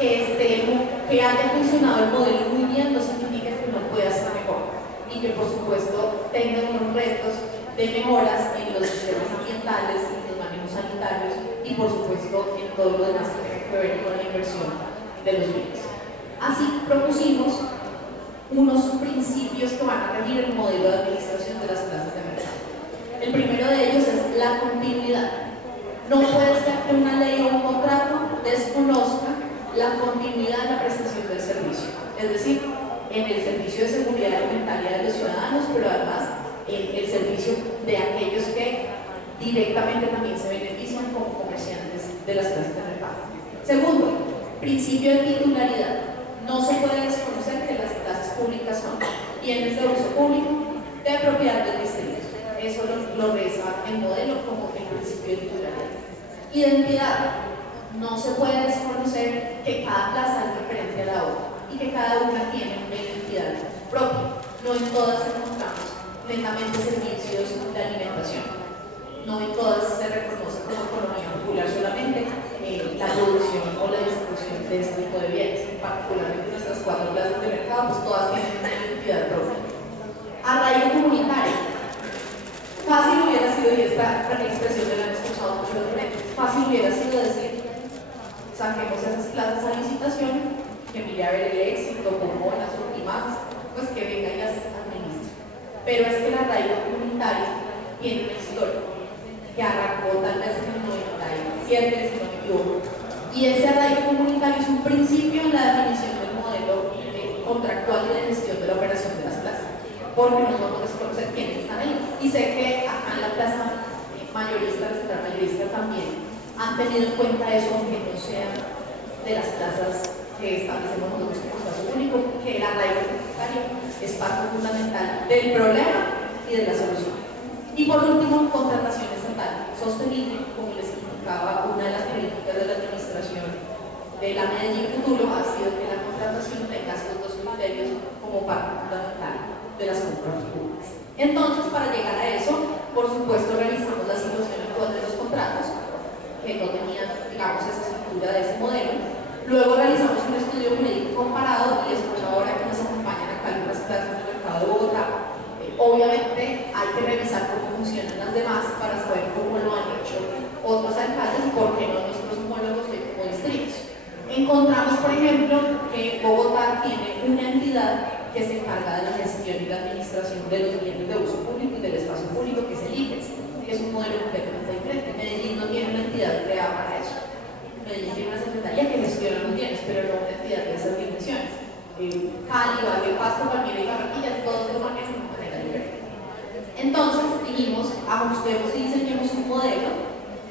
que haya funcionado el modelo muy bien no significa que no pueda ser mejor, y que por supuesto tenga unos retos de mejoras en los sistemas ambientales, en los manejos sanitarios y por supuesto en todo lo demás que tiene que ver con la inversión de los bienes. Así propusimos unos principios que van a regir el modelo de administración de las plazas de mercado. El primero de ellos es la continuidad. No puede ser que una ley o un contrato desconozca la continuidad en la prestación del servicio, es decir, en el servicio de seguridad alimentaria de los ciudadanos, pero además en el servicio de aquellos que directamente también se benefician como comerciantes de las plazas de mercado. Segundo, principio de titularidad. No se puede desconocer que las plazas públicas son bienes de uso público de propiedad del distrito. Eso lo reza el modelo como el principio de titularidad. Identidad. No se puede desconocer que cada plaza es diferente a la otra y que cada una tiene una identidad propia. No en todas encontramos netamente servicios de alimentación. No en todas se reconoce como economía popular solamente la producción o la distribución de este tipo de bienes. Particularmente nuestras 4 plazas de mercado, pues todas tienen una identidad propia. Arraigo comunitario. Fácil hubiera sido, y esta expresión me la han escuchado mucho los medios, fácil hubiera sido decir, saquemos esas plazas a licitación, que mire a ver el éxito, como en las últimas, pues que venga y las administre. Pero es que el arraigo comunitario tiene una historia que arrancó tal vez en el 97, si no me equivoco. Y ese arraigo comunitario es un principio en la definición del modelo contractual y de gestión de la operación de las plazas, porque no podemos desconocer quiénes están ahí. Y sé que acá en la plaza mayorista, la central mayorista también han tenido en cuenta eso, aunque no sean de las plazas que establecemos nosotros como espacio único, que el arraigo comunitario es parte fundamental del problema y de la solución. Y por último, contratación estatal sostenible, como les indicaba, una de las políticas de la administración de la Medellín Futuro ha sido que la contratación tenga estos 2 criterios como parte fundamental de las compras públicas. Entonces, para llegar a eso, por supuesto, revisamos la situación actual de los contratos, que no tenían, digamos, esa estructura de ese modelo. Luego realizamos un estudio jurídico comparado, y escucho ahora que nos acompañan acá algunas plazas del mercado de Bogotá, tiene una entidad que se encarga de la gestión y la administración de los bienes de uso público y del espacio público, que es el IPES, que es un modelo completamente diferente. Medellín no tiene una entidad creada para eso. Medellín tiene una secretaría que gestiona los bienes, pero no una entidad de esas dimensiones. Cali, Valle, Pasto, Palmira y Barranquilla, todos lo manejan de manera diferente. Entonces dijimos, ajustemos y diseñemos un modelo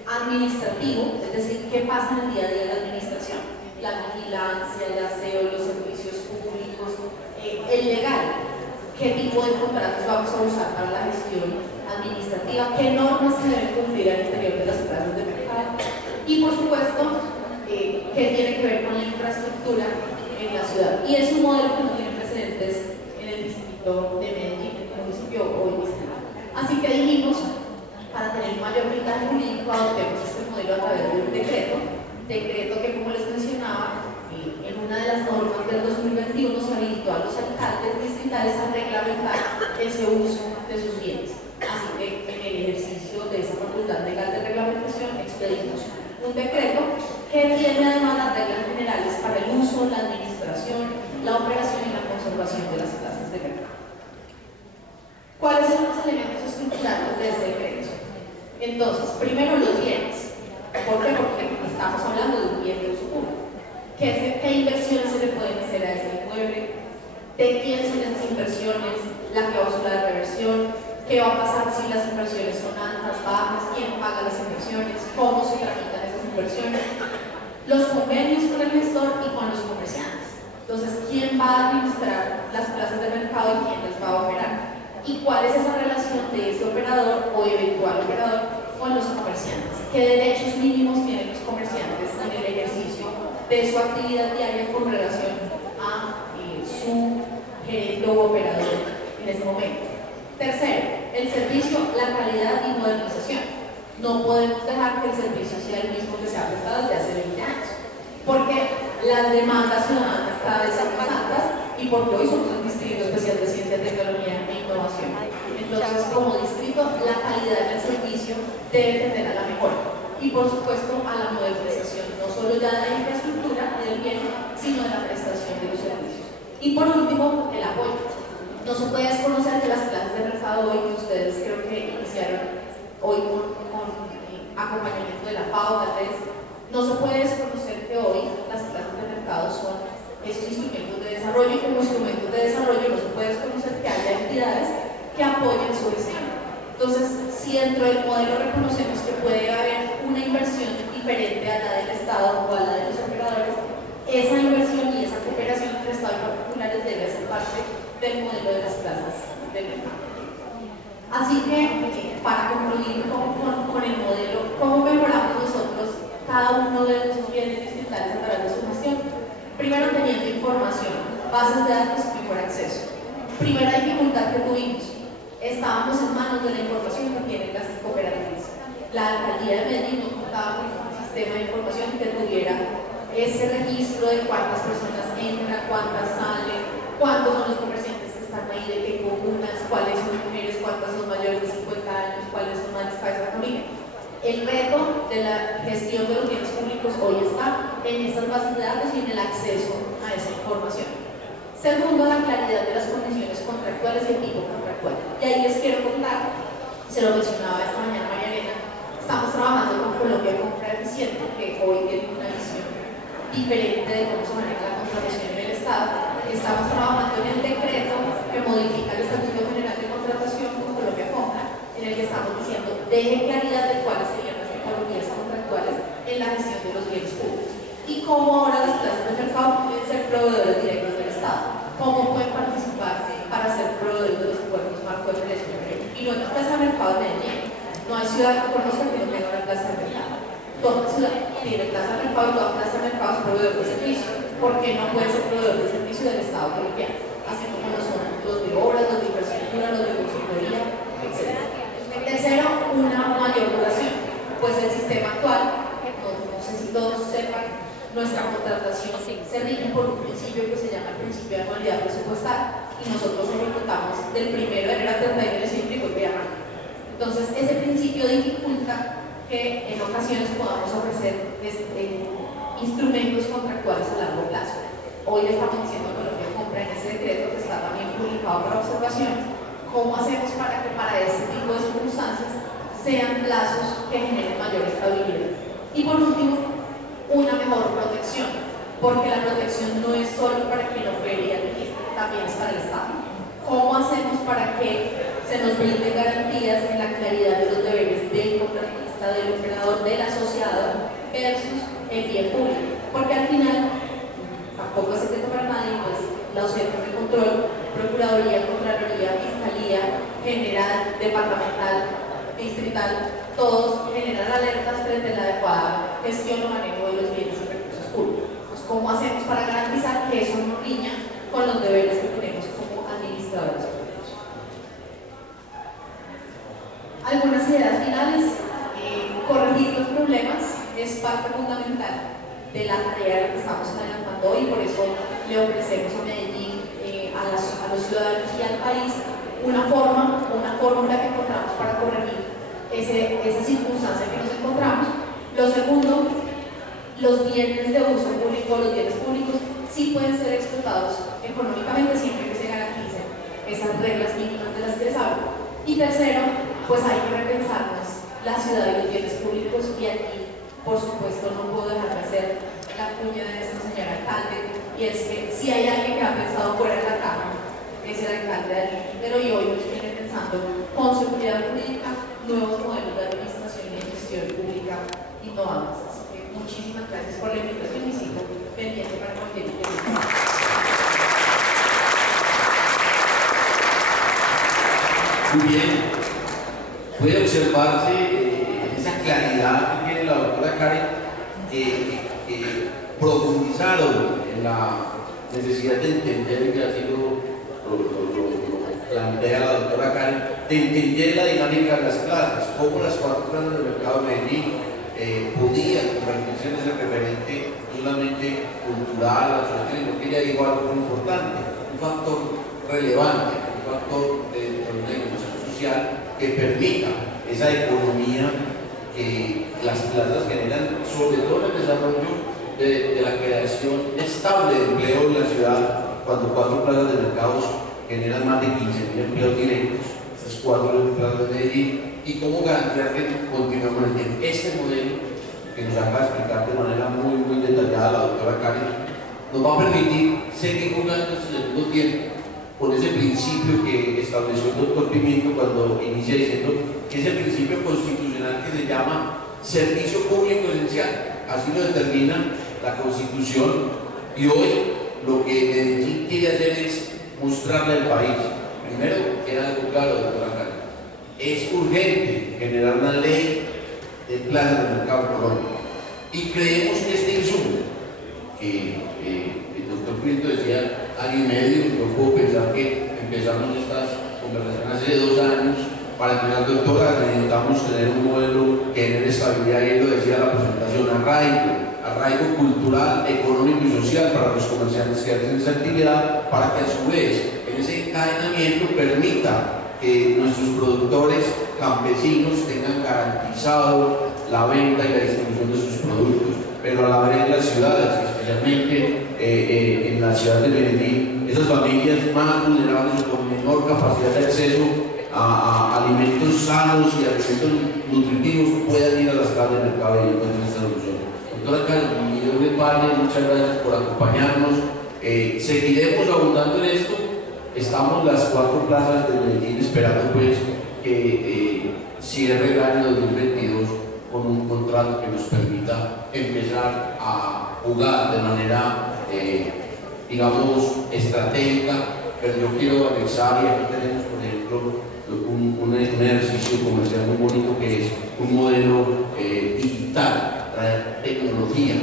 administrativo, es decir, qué pasa en el día a día de la administración, la vigilancia, el aseo, los servicios públicos, el legal, qué tipo de contratos vamos a usar para la gestión administrativa, qué normas se deben cumplir al interior de las plazas de mercado y, por supuesto, qué tiene que ver con la infraestructura en la ciudad. Y es un modelo que no tiene precedentes en el distrito de Medellín, en el municipio hoy distrito. Así que dijimos, para tener mayor blindaje jurídico, adoptemos este modelo a través de un decreto que, como les mencionaba, en una de las normas del 2021 se habilitó a los alcaldes distritales a reglamentar ese uso de sus bienes. Así que en el ejercicio de esa facultad legal de reglamentación expedimos un decreto que tiene además las reglas generales para el uso, la administración, la operación y la conservación de las plazas de mercado. ¿Cuáles son los elementos estructurales de este decreto? Entonces, primero los bienes. ¿Por qué? Porque estamos hablando de un bien de uso público. ¿Qué inversiones se le pueden hacer a este inmueble? ¿De quién son esas inversiones? ¿La cláusula de reversión? ¿Qué va a pasar si las inversiones son altas, bajas? ¿Quién paga las inversiones? ¿Cómo se tramitan esas inversiones? Los convenios con el gestor y con los comerciantes. Entonces, ¿quién va a administrar las plazas de mercado y quién las va a operar? ¿Y cuál es esa relación de ese operador o eventual operador con los comerciantes? ¿Qué derechos mínimos tienen los comerciantes en el ejercicio de su actividad diaria con relación a su gerente o operador en ese momento? Tercero, el servicio, la calidad y modernización. No podemos dejar que el servicio sea el mismo que se ha prestado desde hace 20 años, porque las demandas ciudadanas cada vez son más altas y porque hoy somos un distrito especial de ciencia, tecnología e innovación. Entonces, como distrito, la calidad del servicio debe tender a la mejora y, por supuesto, a la modernización, no solo ya de la infraestructura del bien, sino de la prestación de los servicios. Y por último, el apoyo. No se puede desconocer que las plazas de mercado hoy, que ustedes creo que iniciaron hoy con acompañamiento de la FAO, tal vez, no se puede desconocer que hoy las plazas de mercado son esos instrumentos de desarrollo y como instrumentos de desarrollo no se puede desconocer que haya entidades que apoyen su gestión. Entonces, si dentro del modelo reconocemos que puede haber una inversión diferente a la del Estado o a la de los operadores, esa inversión y esa cooperación entre Estado y particulares debe ser parte del modelo de las plazas de mercado. Así que, para concluir con el modelo, ¿cómo mejoramos nosotros cada uno de los bienes distritales a través de su gestión? Primero, teniendo información, bases de datos y mejor acceso. Primera dificultad que tuvimos, estábamos en manos de la información que tienen las cooperativas. La alcaldía de Medellín no contaba con un sistema de información que tuviera ese registro de cuántas personas entran, cuántas salen, cuántos son los comerciantes que están ahí, de qué comunas, cuáles son mujeres, cuántas son mayores de 50 años, cuáles son más cabezas de familia. El reto de la gestión de los bienes públicos hoy está en estas bases de datos y en el acceso a esa información. Segundo, la claridad de las condiciones contractuales y el tipo contractual. Y ahí les quiero contar, se lo mencionaba esta mañana María Elena, estamos trabajando con Colombia Compra Eficiente, que hoy tiene una visión diferente de cómo se maneja la contratación en el Estado. Estamos trabajando en el decreto que modifica el Estatuto General de Contratación con Colombia Compra, en el que estamos diciendo, deje claridad de cuáles serían las economías contractuales en la gestión de los bienes públicos y cómo ahora las plazas de mercado pueden ser proveedores directos del Estado, cómo pueden participar para ser proveedores de los acuerdos marco de precios. Y no hay plaza de mercado en Medellín, no hay ciudad que conozca que no tenga una plaza de mercado. Toda ciudad tiene plaza de mercado y toda plaza de mercado es proveedor de servicio. ¿Por qué no puede ser proveedor de servicio del Estado colombiano? Así como lo son los de obras, los de infraestructura, los de consultoría, etc. Tercero, una mayor duración. Pues el sistema actual, no sé si todos sepan, nuestra contratación se rige por un principio que se llama el principio de anualidad presupuestal y nosotros ejecutamos del 1 de enero al 31 de diciembre de año. Entonces, ese principio dificulta que en ocasiones podamos ofrecer instrumentos contractuales a largo plazo. Hoy le estamos diciendo a Colombia ocasión, ¿cómo hacemos para que para este tipo de circunstancias sean plazos que generen mayor estabilidad? Y por último, una mejor protección, porque la protección no es solo para quien opere y administre, también es para el Estado. ¿Cómo hacemos para que se nos brinden garantías en la claridad de los deberes del contratista, del operador, del asociado versus el bien público? Porque al final, tampoco es secreto para nadie, pues los órganos de control, Procuraduría, Contraloría, Fiscalía, General, Departamental, Distrital, todos generan alertas frente a la adecuada gestión o manejo de los bienes y recursos públicos. Pues, ¿cómo hacemos para garantizar que eso no riña con los deberes que tenemos como administradores públicos? Algunas ideas finales. Corregir los problemas es parte fundamental de la tarea que estamos adelantando hoy, por eso le ofrecemos a Medellín, a los ciudadanos y al país una fórmula que encontramos para corregir esa circunstancia que nos encontramos. Lo segundo, los bienes de uso público, los bienes públicos sí pueden ser explotados económicamente siempre que se garanticen esas reglas mínimas de las que les hablo. Y tercero, pues hay que repensarnos la ciudad y los bienes públicos, y aquí, por supuesto, no puedo dejar de hacer la cuña de esta señora alcalde, y es que si hay alguien que ha pensado fuera de la caja, es el alcalde de Alí, pero hoy nos viene pensando con seguridad jurídica, nuevos modelos de administración y de gestión pública innovadores. Así que muchísimas gracias por la invitación y sigo pendiente para cualquier interés. Muy bien, puede observarse esa claridad que tiene la doctora Karen, profundizaron en la necesidad de entender, que así lo plantea la doctora Karen, de entender la dinámica de las plazas, cómo las 4 plazas del mercado de Medellín podían convertirse en ese referente no solamente cultural, sino que ella dijo algo muy importante, un factor relevante, un factor de una evolución social que permita esa economía que las plazas generan, sobre todo el desarrollo de la creación estable de empleo en la ciudad, cuando 4 plazas de mercados generan más de 15.000 empleos directos, esas 4 plazas de Medellín, y cómo garantizar que continuemos en el tiempo. Este modelo que nos acaba de explicar de manera muy detallada la doctora Karen, nos va a permitir seguir jugando este segundo tiempo con ese principio que estableció el doctor Pimiento cuando inicia diciendo que es el principio constitucional que se llama servicio público esencial. Así lo determina la Constitución, y hoy lo que Medellín quiere hacer es mostrarle al país, primero, que era algo claro, doctora Karen, es urgente generar una ley de plazas de mercado económico, y creemos que este insumo, que el doctor Pimiento decía año y medio, no puedo pensar que empezamos estas conversaciones hace 2 años. Para empezar, doctora, necesitamos tener un modelo que genere estabilidad, y él lo decía en la presentación, arraigo cultural, económico y social para los comerciantes que hacen esa actividad, para que a su vez en ese encadenamiento permita que nuestros productores campesinos tengan garantizado la venta y la distribución de sus productos, pero a la vez en las ciudades, especialmente en la ciudad de Medellín, esas familias más vulnerables o con menor capacidad de acceso a alimentos sanos y alimentos nutritivos puedan ir a las plazas de mercado y encuentren esta solución. Doctora Karen, muchas gracias por acompañarnos. Seguiremos abundando en esto. Estamos las 4 plazas de Medellín esperando pues que cierre el año 2022 con un contrato que nos permita empezar a jugar de manera digamos estratégica, pero yo quiero anexar, y aquí tenemos por ejemplo un ejercicio comercial muy bonito que es un modelo digital, traer tecnología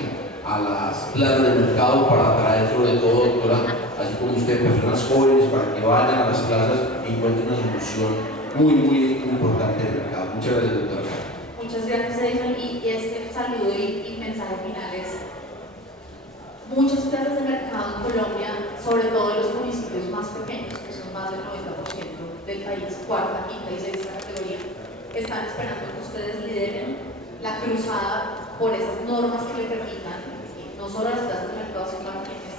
a las plazas de mercado para atraer sobre todo, doctora, así como usted, personas jóvenes para que vayan a las plazas y encuentren una solución muy importante del mercado. Muchas gracias, doctora. Muchas gracias, Edison, y este saludo y mensaje final es: muchas plazas de mercado en Colombia, sobre todo en los municipios más pequeños, que son más del 90% del país, 4ª, 5ª y 6ª categoría, están esperando que ustedes lideren la cruzada por esas normas que le permitan, no solo a las plazas de mercado, sino a quienes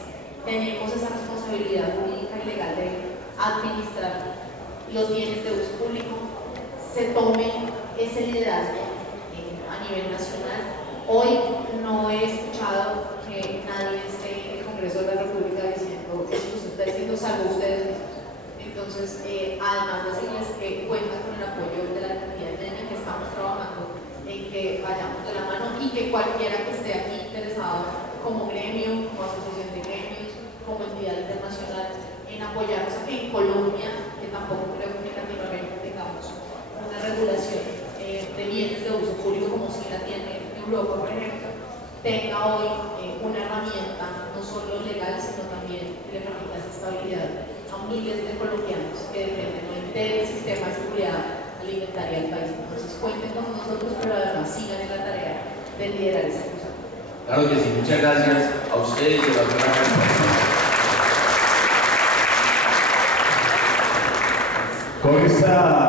tenemos esa responsabilidad jurídica y legal de administrar los bienes de uso público, se tome ese liderazgo a nivel nacional. Hoy no he escuchado que nadie esté en el Congreso de la República diciendo esto se está diciendo salvo ustedes mismos. Entonces, además decirles que cuentan con el apoyo de la alcaldía de Medellín, que estamos trabajando en que vayamos de la mano y que cualquiera que esté aquí interesado como gremio, como asociación de gremios, como entidad internacional, en apoyarnos aquí en Colombia, que tampoco creo que en Latinoamérica tengamos una regulación de bienes de uso público como si la tiene Europa, por ejemplo, tenga hoy una herramienta no solo legal, sino también que le permita esa estabilidad a miles de colombianos que dependen del sistema de seguridad alimentaria del país. Entonces cuenten con nosotros, pero además sigan en la tarea de liderar esa cosa. Claro que sí, muchas gracias a ustedes y a la Con esta